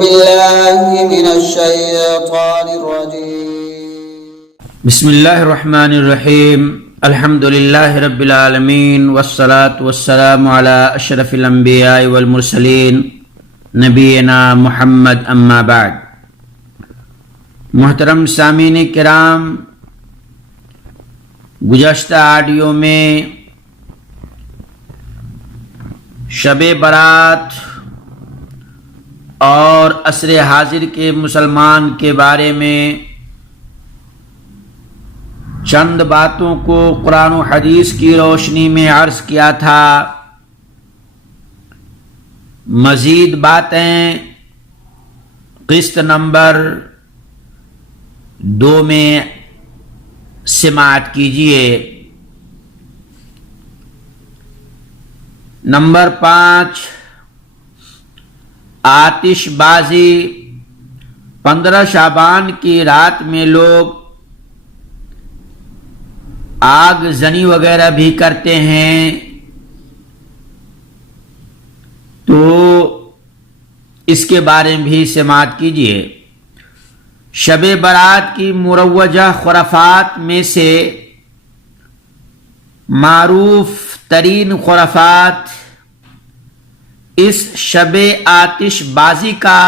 بالله من الشيطان الرجيم. بسم اللہ الرحمن الرحیم. الحمد للہ رب العالمین والصلاة والسلام علی اشرف الانبیاء والمرسلین نبینا محمد اما بعد. محترم سامعین کرام، گزشتہ آڈیو میں شب برات اور عصر حاضر کے مسلمان کے بارے میں چند باتوں کو قرآن و حدیث کی روشنی میں عرض کیا تھا. مزید باتیں قسط نمبر 2 میں سماعت کیجیے. نمبر 5، آتش بازی. 15 شعبان کی رات میں لوگ آگ زنی وغیرہ بھی کرتے ہیں، تو اس کے بارے میں بھی سماعت کیجیے. شب برات کی مروجہ خرافات میں سے معروف ترین خرافات اس شب آتش بازی کا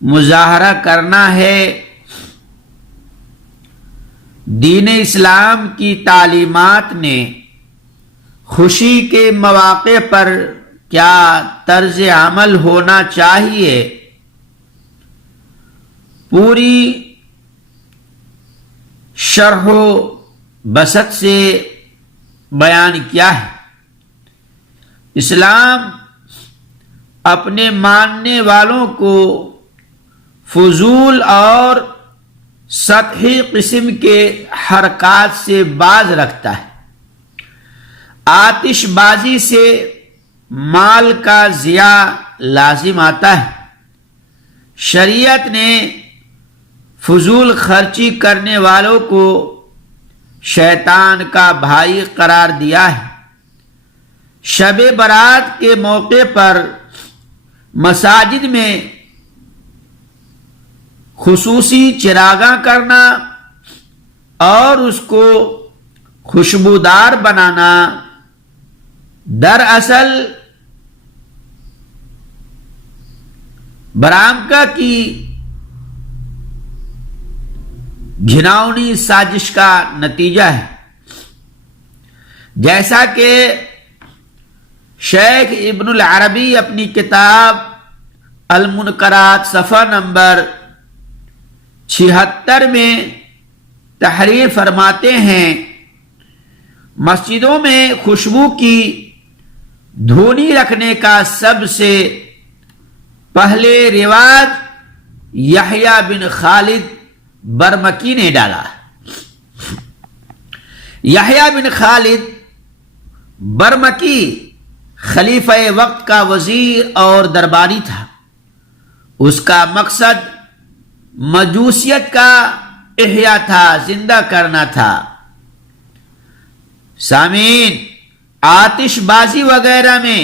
مظاہرہ کرنا ہے. دین اسلام کی تعلیمات نے خوشی کے مواقع پر کیا طرز عمل ہونا چاہیے پوری شرح و بسط سے بیان کیا ہے. اسلام اپنے ماننے والوں کو فضول اور سطحی قسم کے حرکات سے باز رکھتا ہے. آتش بازی سے مال کا ضیاع لازم آتا ہے. شریعت نے فضول خرچی کرنے والوں کو شیطان کا بھائی قرار دیا ہے. شب برات کے موقع پر مساجد میں خصوصی چراغاں کرنا اور اس کو خوشبودار بنانا دراصل برآمدہ کی گھناؤنی سازش کا نتیجہ ہے. جیسا کہ شیخ ابن العربی اپنی کتاب المنکرات صفحہ نمبر 76 میں تحریر فرماتے ہیں، مسجدوں میں خوشبو کی دھونی رکھنے کا سب سے پہلے رواج یحییٰ بن خالد برمکی نے ڈالا. یحییٰ بن خالد برمکی خلیفہ وقت کا وزیر اور درباری تھا. اس کا مقصد مجوسیت کا احیاء تھا، زندہ کرنا تھا. سامعین، آتش بازی وغیرہ میں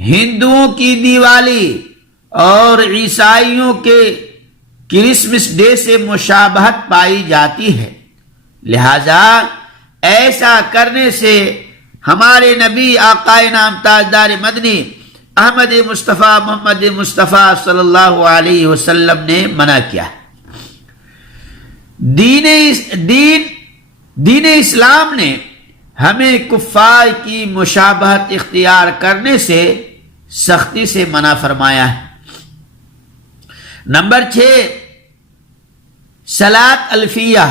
ہندوؤں کی دیوالی اور عیسائیوں کے کرسمس ڈے سے مشابہت پائی جاتی ہے. لہذا ایسا کرنے سے ہمارے نبی آقائے نام تاجدار مدنی احمد مصطفیٰ محمد مصطفیٰ صلی اللہ علیہ وسلم نے منع کیا. دین اسلام نے ہمیں کفار کی مشابہت اختیار کرنے سے سختی سے منع فرمایا ہے. نمبر 6، صلاۃ الفیہ.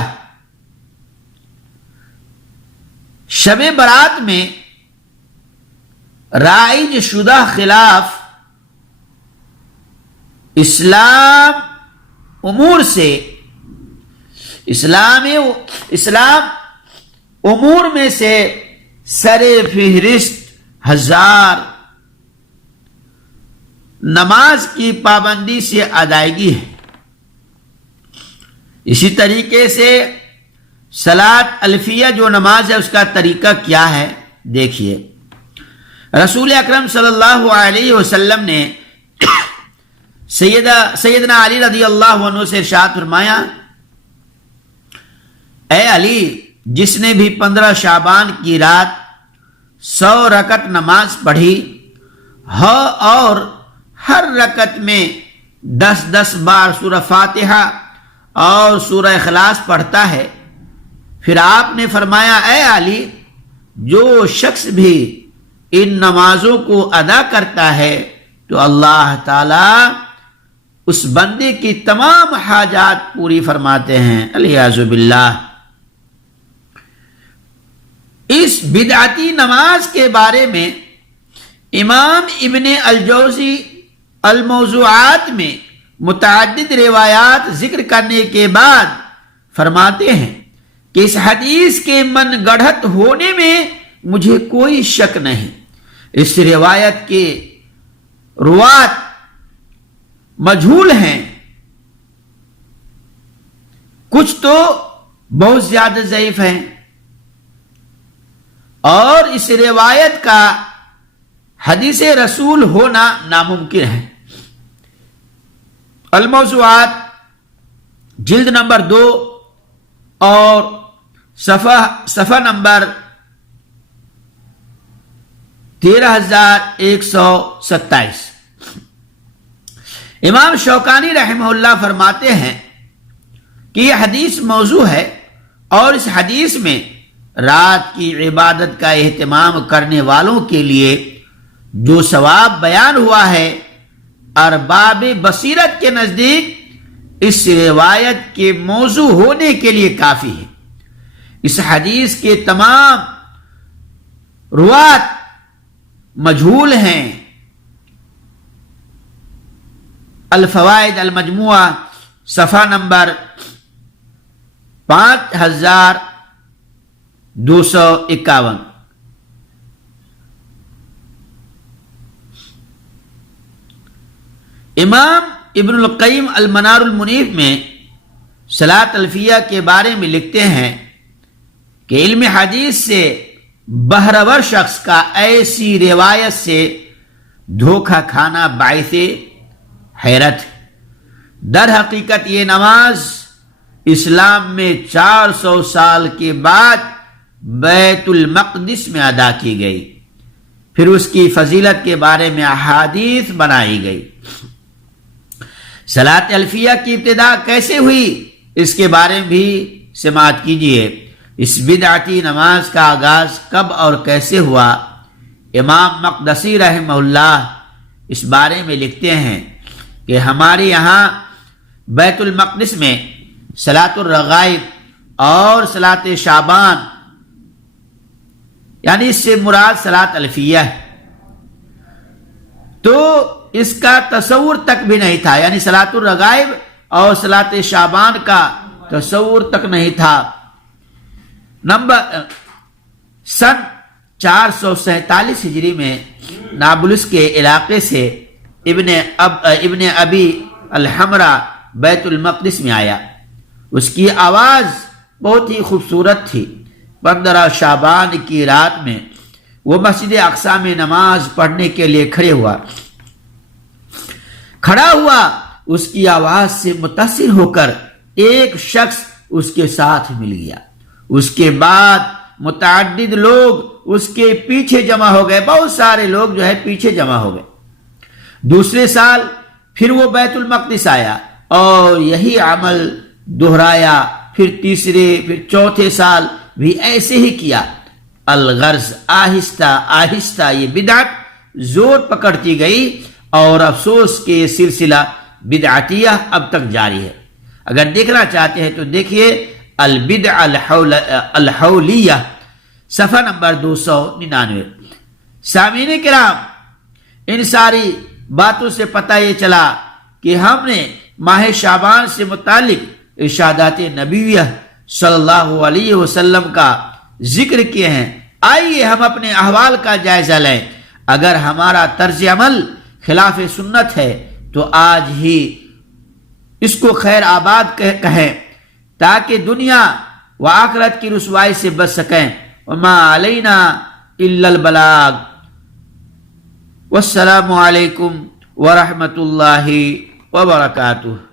شب برات میں رائج شدہ خلاف اسلام امور میں سے سر فہرست 1000 نماز کی پابندی سے ادائیگی ہے. اسی طریقے سے صلاۃ الفیہ جو نماز ہے اس کا طریقہ کیا ہے دیکھیے. رسول اکرم صلی اللہ علیہ وسلم نے سیدنا علی رضی اللہ عنہ سے ارشاد فرمایا، اے علی، جس نے بھی 15 شعبان کی رات 100 رکعت نماز پڑھی ہو اور ہر رکعت میں 10 بار سورہ فاتحہ اور سورہ اخلاص پڑھتا ہے، پھر آپ نے فرمایا، اے علی، جو شخص بھی ان نمازوں کو ادا کرتا ہے تو اللہ تعالی اس بندے کی تمام حاجات پوری فرماتے ہیں، الیاذ باللہ۔ اس بدعتی نماز کے بارے میں امام ابن الجوزی الموضوعات میں متعدد روایات ذکر کرنے کے بعد فرماتے ہیں کہ اس حدیث کے من گڑھت ہونے میں مجھے کوئی شک نہیں۔ اس روایت کے روات مجہول ہیں، کچھ تو بہت زیادہ ضعیف ہیں، اور اس روایت کا حدیث رسول ہونا ناممکن ہے۔ الموضوعات جلد نمبر 2 اور صفحہ نمبر 13127۔ امام شوکانی رحمہ اللہ فرماتے ہیں کہ یہ حدیث موضوع ہے، اور اس حدیث میں رات کی عبادت کا اہتمام کرنے والوں کے لیے جو ثواب بیان ہوا ہے، ارباب بصیرت کے نزدیک اس روایت کے موضوع ہونے کے لیے کافی ہے۔ اس حدیث کے تمام روات مجہول ہیں۔ الفوائد المجموعہ صفحہ نمبر 5251۔ امام ابن القیم المنار المنیف میں صلاۃ الفیہ کے بارے میں لکھتے ہیں کہ علم حدیث سے بہرور شخص کا ایسی روایت سے دھوکہ کھانا باعث حیرت ہے۔ در حقیقت یہ نماز اسلام میں 400 سال کے بعد بیت المقدس میں ادا کی گئی، پھر اس کی فضیلت کے بارے میں احادیث بنائی گئی۔ صلاۃ الفیہ کی ابتدا کیسے ہوئی، اس کے بارے میں بھی سماعت کیجیے۔ اس بدعتی نماز کا آغاز کب اور کیسے ہوا؟ امام مقدسی رحمہ اللہ اس بارے میں لکھتے ہیں کہ ہمارے یہاں بیت المقدس میں صلاۃ الرغائب اور صلاۃ شعبان، یعنی اس سے مراد صلاۃ الفیہ ہے، تو اس کا تصور تک بھی نہیں تھا، یعنی صلاۃ الرغائب اور صلاۃ شعبان کا تصور تک نہیں تھا۔ سن 447 ہجری میں نابلس کے علاقے سے ابن ابی الحمرا بیت المقدس میں آیا۔ اس کی آواز بہت ہی خوبصورت تھی۔ 15 شعبان کی رات میں وہ مسجد اقصی میں نماز پڑھنے کے لیے کھڑا ہوا، اس کی آواز سے متاثر ہو کر ایک شخص اس کے ساتھ مل گیا۔ اس کے بعد متعدد لوگ اس کے پیچھے جمع ہو گئے، بہت سارے لوگ جو ہے پیچھے جمع ہو گئے۔ دوسرے سال پھر وہ بیت المقدس آیا اور یہی عمل دہرایا، پھر تیسرے پھر چوتھے سال بھی ایسے ہی کیا۔ الغرض آہستہ آہستہ یہ بدعت زور پکڑتی گئی، اور افسوس کہ یہ سلسلہ بدعتیہ اب تک جاری ہے۔ اگر دیکھنا چاہتے ہیں تو دیکھیے البدع الحولیہ صفحہ نمبر 299۔ سامعین کرام، ان ساری باتوں سے پتہ یہ چلا کہ ہم نے ماہ شعبان سے متعلق ارشادات نبویہ صلی اللہ علیہ وسلم کا ذکر کیے ہیں۔ آئیے ہم اپنے احوال کا جائزہ لیں۔ اگر ہمارا طرز عمل خلاف سنت ہے تو آج ہی اس کو خیر آباد کہیں، تاکہ دنیا و آخرت کی رسوائی سے بچ سکیں۔ وما علینا الا البلاغ۔ والسلام علیکم ورحمۃ اللہ وبرکاتہ.